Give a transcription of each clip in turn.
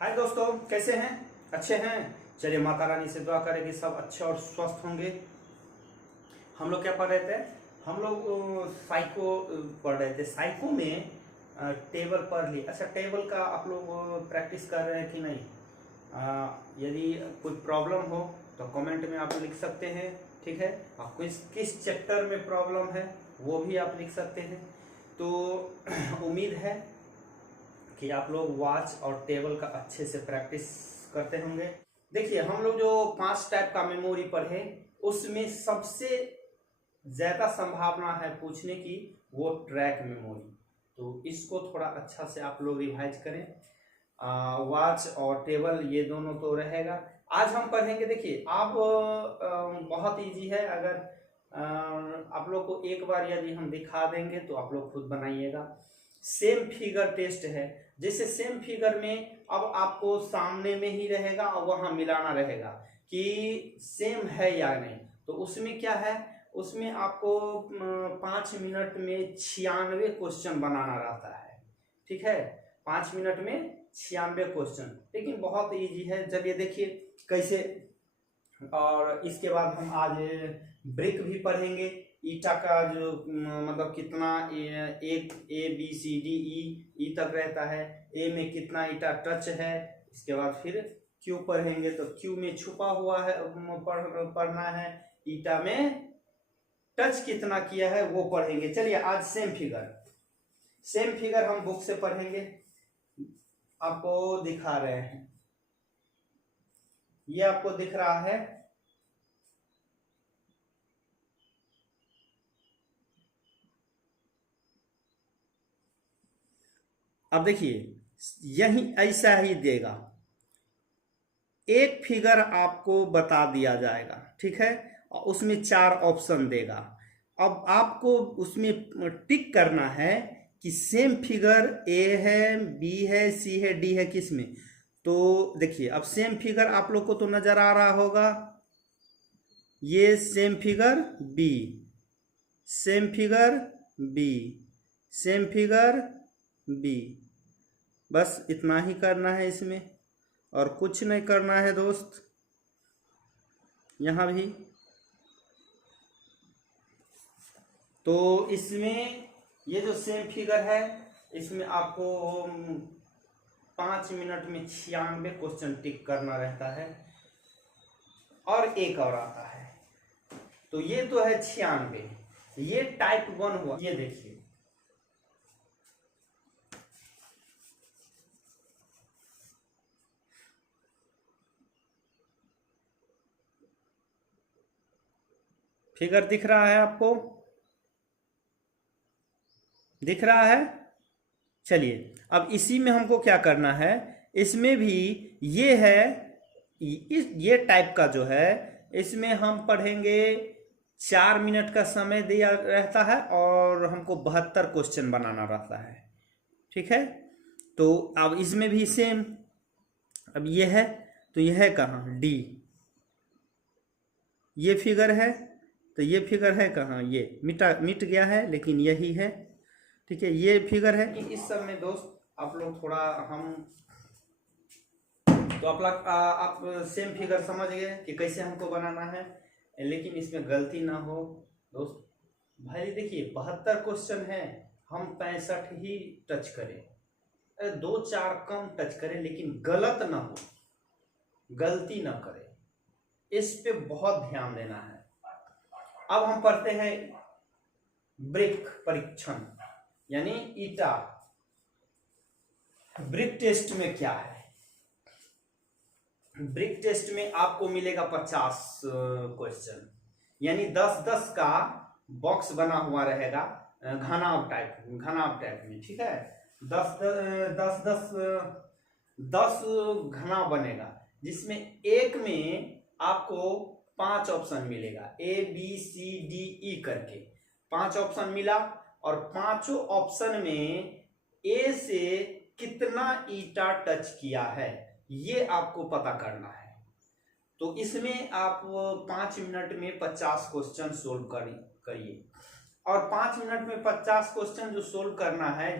हाय दोस्तों, कैसे हैं? अच्छे हैं। चलिए, माता रानी से दुआ करें कि सब अच्छे और स्वस्थ होंगे। हम लोग क्या पढ़ रहे थे? हम लोग साइको पढ़ रहे थे। साइको में टेबल पढ़ ली। अच्छा, टेबल का आप लोग प्रैक्टिस कर रहे हैं कि नहीं? यदि कोई प्रॉब्लम हो तो कमेंट में आप लिख सकते हैं। ठीक है, आपको किस चैप्टर में प्रॉब्लम है वो भी आप लिख सकते हैं। तो उम्मीद है कि आप लोग वॉच और टेबल का अच्छे से प्रैक्टिस करते होंगे। देखिए, हम लोग जो 5 टाइप का मेमोरी पढ़े उसमें सबसे ज्यादा संभावना है पूछने की वो ट्रैक मेमोरी। तो इसको थोड़ा अच्छा से आप लोग रिवाइज करें। वॉच और टेबल ये दोनों तो रहेगा। आज हम पढ़ेंगे। देखिए, आप बहुत इजी है। अगर आप लोग को एक बार यदि हम दिखा देंगे तो आप लोग खुद बनाइएगा। सेम फिगर टेस्ट है। जैसे सेम फिगर में अब आपको सामने में ही रहेगा और वहां मिलाना रहेगा कि सेम है या नहीं। तो उसमें क्या है, उसमें आपको 5 मिनट में 96 क्वेश्चन बनाना रहता है। ठीक है, 5 मिनट में 96 क्वेश्चन, लेकिन बहुत इजी है। चलिए देखिए कैसे। और इसके बाद हम आज ब्रिक भी पढ़ेंगे। ईटा का जो मतलब कितना एक A B C D E तक रहता है। ए में कितना ईटा टच है। इसके बाद फिर क्यू पढ़ेंगे तो क्यू में छुपा हुआ है पढ़ना है। ईटा में टच कितना किया है वो पढ़ेंगे। चलिए, आज सेम फिगर हम बुक से पढ़ेंगे। आपको दिखा रहे हैं, ये आपको दिख रहा है। अब देखिए, यही ऐसा ही देगा। एक फिगर आपको बता दिया जाएगा, ठीक है, और उसमें 4 ऑप्शन देगा। अब आपको उसमें टिक करना है कि सेम फिगर ए है, बी है, सी है, डी है, किस में। तो देखिए, अब सेम फिगर आप लोग को तो नजर आ रहा होगा। ये same figure B, same figure B, same figure B. बस इतना ही करना है इसमें, और कुछ नहीं करना है दोस्त। यहां भी तो इसमें ये जो सेम फिगर है इसमें आपको 5 मिनट में 96 क्वेश्चन टिक करना रहता है। और एक और आता है, तो ये तो है 96। ये टाइप 1 हुआ। ये देखिए, फिगर दिख रहा है आपको? दिख रहा है? चलिए, अब इसी में हमको क्या करना है, इसमें भी ये है। ये टाइप का जो है इसमें हम पढ़ेंगे। 4 मिनट का समय दिया रहता है और हमको 72 क्वेश्चन बनाना रहता है। ठीक है, तो अब इसमें भी सेम। अब ये है, तो ये है कहाँ? डी। ये फिगर है, तो ये फिगर है कहाँ? ये मिट गया है, लेकिन यही है। ठीक है, ये फिगर है। इस सब में दोस्त आप लोग थोड़ा हम तो आप सेम फिगर समझ गए कि कैसे हमको बनाना है, लेकिन इसमें गलती ना हो दोस्त। भाई देखिए, 72 क्वेश्चन है, हम 65 ही टच करें। 2-4 कम टच करें, लेकिन गलत ना हो, गलती ना करें। इस पे बहुत ध्यान देना है। अब हम पढ़ते हैं ब्रिक परीक्षण, यानी ईटा। ब्रिक टेस्ट में क्या है? ब्रिक टेस्ट में आपको मिलेगा 50 क्वेश्चन, यानी 10-10 का बॉक्स बना हुआ रहेगा। घनाव टाइप में। ठीक है, 10 घनाव बनेगा, जिसमें एक में आपको 5 ऑप्शन मिलेगा, A B C D E करके 5 ऑप्शन मिला। और पांचों ऑप्शन में ए से कितना ईटा टच किया है ये आपको पता करना है। तो इसमें आप 5 मिनट में 50 क्वेश्चन सोल्व करिए। और 5 मिनट में 50 क्वेश्चन जो सोल्व करना है,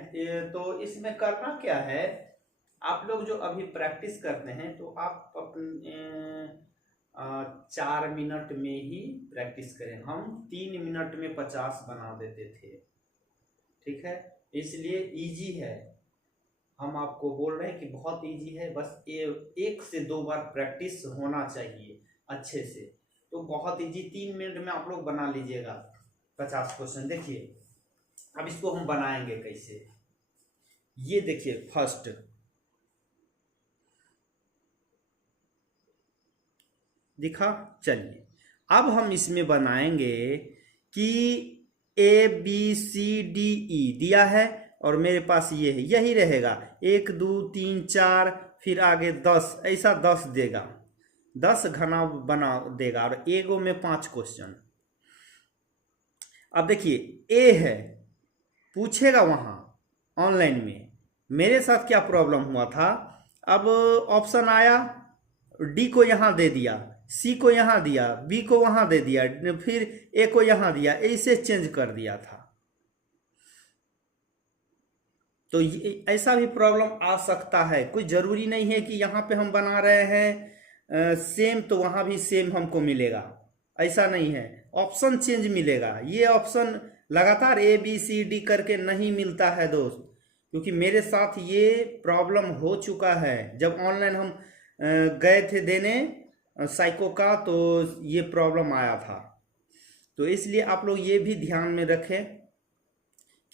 तो इसमें करना क्या है, आप लोग जो अभी प्रैक्टिस करते हैं तो आप अपने 4 मिनट में ही प्रैक्टिस करें। हम 3 मिनट में 50 बना देते थे, ठीक है। इसलिए इजी है, हम आपको बोल रहे हैं कि बहुत इजी है, बस 1 से 2 बार प्रैक्टिस होना चाहिए अच्छे से। तो बहुत इजी, 3 मिनट में आप लोग बना लीजिएगा 50 क्वेश्चन। देखिए अब इसको हम बनाएंगे कैसे, ये देखिए फर्स्ट दिखा। चलिए अब हम इसमें बनाएंगे कि ABCDE दिया है और मेरे पास ये है, यही रहेगा 1 2 3 4 फिर आगे 10, ऐसा 10 देगा, 10 घना बना देगा और एगो में 5 क्वेश्चन। अब देखिए ए है, पूछेगा वहां ऑनलाइन में मेरे साथ क्या प्रॉब्लम हुआ था। अब ऑप्शन आया, डी को यहां दे दिया, सी को यहां दिया, बी को वहां दे दिया, फिर ए को यहां दिया, ऐसे चेंज कर दिया था। तो ऐसा भी प्रॉब्लम आ सकता है, कोई जरूरी नहीं है कि यहाँ पे हम बना रहे हैं सेम तो वहां भी सेम हमको मिलेगा, ऐसा नहीं है, ऑप्शन चेंज मिलेगा। ये ऑप्शन लगातार ABCD करके नहीं मिलता है दोस्त, क्योंकि मेरे साथ ये प्रॉब्लम हो चुका है। जब ऑनलाइन हम गए थे देने साइको का तो ये प्रॉब्लम आया था। तो इसलिए आप लोग ये भी ध्यान में रखें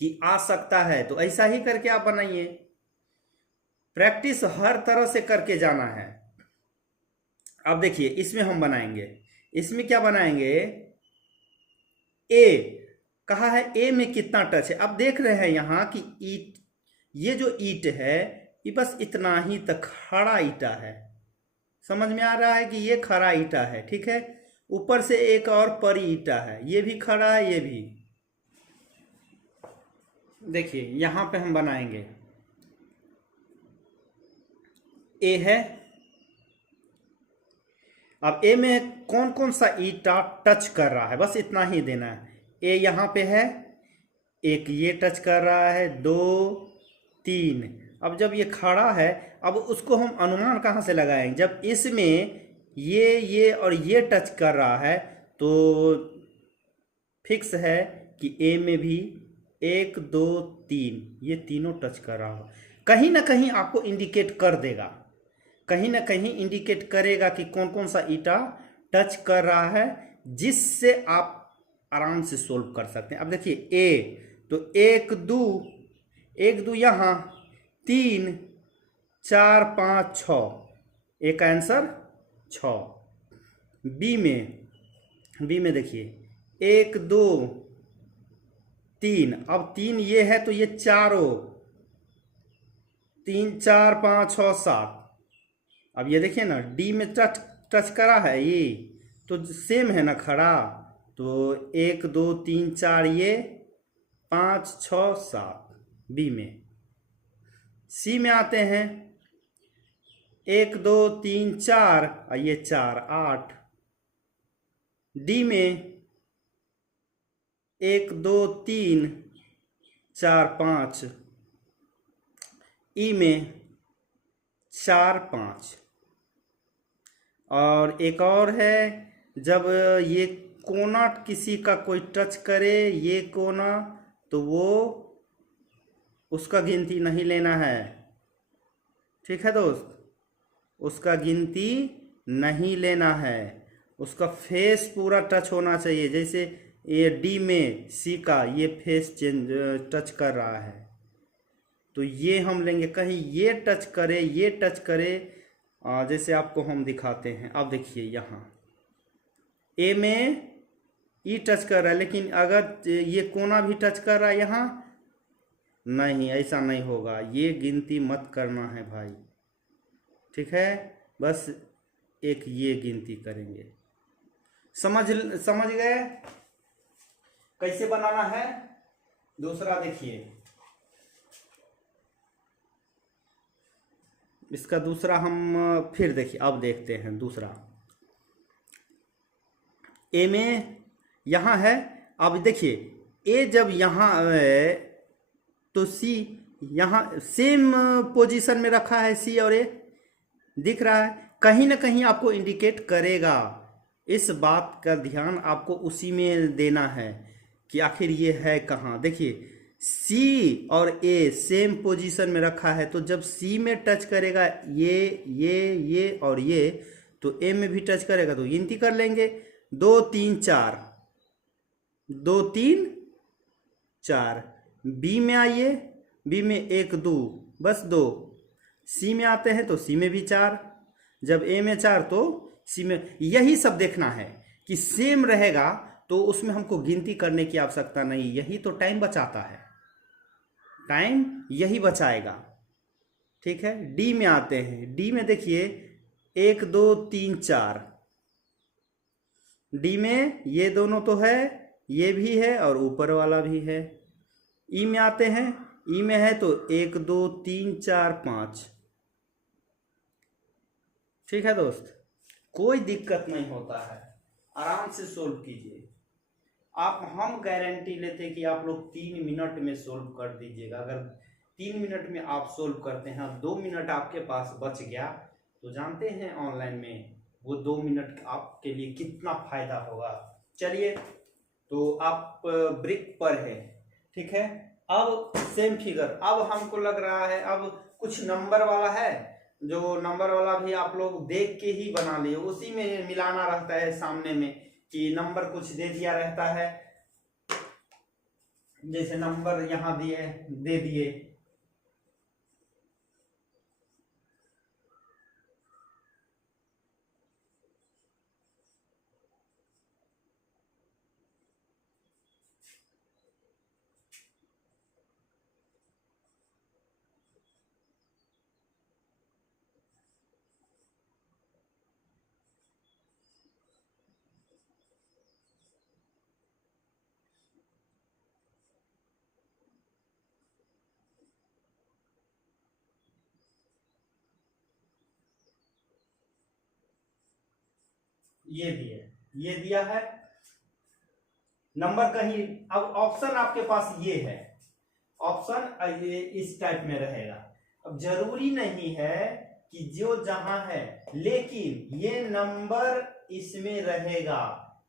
कि आ सकता है, तो ऐसा ही करके आप बनाइए। प्रैक्टिस हर तरह से करके जाना है। अब देखिए इसमें हम बनाएंगे, इसमें क्या बनाएंगे, ए कहा है, ए में कितना टच है। अब देख रहे हैं यहाँ कि ईट, ये जो ईट है ये बस इतना ही तक खड़ा ईटा है, समझ में आ रहा है कि ये खड़ा ईटा है, ठीक है। ऊपर से एक और परी ईटा है, ये भी खड़ा है, ये भी। देखिए यहां पे हम बनाएंगे, ए है। अब ए में कौन कौन सा ईटा टच कर रहा है, बस इतना ही देना है। ए यहां पे है, एक ये टच कर रहा है, 2 3। अब जब ये खड़ा है, अब उसको हम अनुमान कहाँ से लगाएंगे, जब इसमें ये और ये टच कर रहा है तो फिक्स है कि ए में भी 1 2 3 ये तीनों टच कर रहा हो। कहीं ना कहीं आपको इंडिकेट कर देगा, कहीं ना कहीं इंडिकेट करेगा कि कौन कौन सा ईटा टच कर रहा है, जिससे आप आराम से सोल्व कर सकते हैं। अब देखिए ए तो 1 2 यहाँ, 3 4 5 6, ए का आंसर 6। बी में देखिए 1 2 3, अब 3 ये है तो ये चारों 3 4 5 6 7। अब ये देखिए ना, डी में टच करा है, ये तो सेम है ना खड़ा, तो 1 2 3 4 ये 5 6 7 बी में। सी में आते हैं, 1 2 3 4 और ये 4 8। डी में 1 2 3 4 5। ई में 4 5। और एक और है, जब ये कोना किसी का कोई टच करे, ये कोना, तो वो उसका गिनती नहीं लेना है, ठीक है दोस्त, उसका गिनती नहीं लेना है, उसका फेस पूरा टच होना चाहिए। जैसे ये डी में सी का ये फेस चेंज टच कर रहा है, तो ये हम लेंगे, कहीं ये टच करे, ये टच करे, जैसे आपको हम दिखाते हैं। अब देखिए यहाँ ए में ई टच कर रहा है, लेकिन अगर ये कोना भी टच कर रहा है यहाँ, नहीं, ऐसा नहीं होगा, ये गिनती मत करना है भाई, ठीक है। बस एक ये गिनती करेंगे। समझ गए कैसे बनाना है। दूसरा देखिए, इसका दूसरा हम फिर देखिए, अब देखते हैं दूसरा। ए में यहाँ है, अब देखिए ए जब यहाँ है तो सी यहाँ सेम पोजीशन में रखा है सी और ए, दिख रहा है, कहीं ना कहीं आपको इंडिकेट करेगा। इस बात का ध्यान आपको उसी में देना है कि आखिर ये है कहाँ। देखिए सी और ए सेम पोजीशन में रखा है, तो जब सी में टच करेगा ये और ये, तो ए में भी टच करेगा, तो गिनती कर लेंगे 2 3 4, 2 3 4। बी में आइए, बी में 1 2, बस 2। सी में आते हैं तो सी में भी 4, जब ए में 4 तो सी में। यही सब देखना है कि सेम रहेगा तो उसमें हमको गिनती करने की आवश्यकता नहीं, यही तो टाइम बचाता है, टाइम यही बचाएगा। ठीक है, डी में आते हैं। डी में देखिए 1 2 3 4, डी में ये दोनों तो है, ये भी है और ऊपर वाला भी है। ई में आते हैं, ई में है तो 1 2 3 4 5। ठीक है दोस्त, कोई दिक्कत नहीं होता है, आराम से सोल्व कीजिए आप। हम गारंटी लेते हैं कि आप लोग 3 मिनट में सोल्व कर दीजिएगा। अगर 3 मिनट में आप सोल्व करते हैं और 2 मिनट आपके पास बच गया, तो जानते हैं ऑनलाइन में वो 2 मिनट आपके लिए कितना फायदा होगा। चलिए, तो आप ब्रिक पर है, ठीक है। अब सेम फिगर, अब हमको लग रहा है अब कुछ नंबर वाला है, जो नंबर वाला भी आप लोग देख के ही बना लिए, उसी में मिलाना रहता है सामने में, कि नंबर कुछ दे दिया रहता है, जैसे नंबर यहाँ दिए दे दिए, ये दिए, ये दिया है नंबर कहीं। अब ऑप्शन आपके पास ये है, ऑप्शन ये इस टाइप में रहेगा। अब जरूरी नहीं है कि जो जहां है, लेकिन ये नंबर इसमें रहेगा।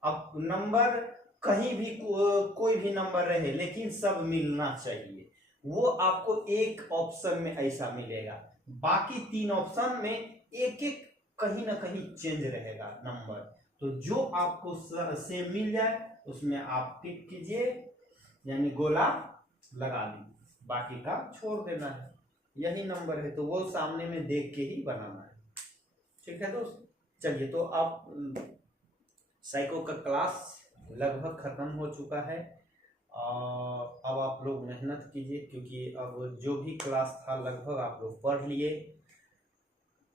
अब नंबर कहीं भी कोई भी नंबर रहे, लेकिन सब मिलना चाहिए, वो आपको एक ऑप्शन में ऐसा मिलेगा। बाकी 3 ऑप्शन में एक एक कहीं ना कहीं चेंज रहेगा नंबर। तो जो आपको सेम मिल जाए उसमें आप टिक कीजिए, यानी गोला लगा दी, बाकी का छोड़ देना है। यही नंबर है तो वो सामने में देख के ही बनाना है। ठीक है दोस्त, चलिए, तो आप साइको का क्लास लगभग खत्म हो चुका है। अब आप लोग मेहनत कीजिए, क्योंकि अब जो भी क्लास था लगभग आप लोग पढ़ लिए,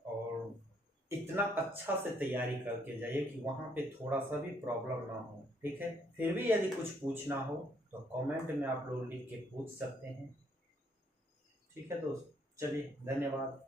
और इतना अच्छा से तैयारी करके जाइए कि वहाँ पे थोड़ा सा भी प्रॉब्लम ना हो। ठीक है, फिर भी यदि कुछ पूछना हो तो कमेंट में आप लोग लिख के पूछ सकते हैं। ठीक है दोस्त, चलिए, धन्यवाद।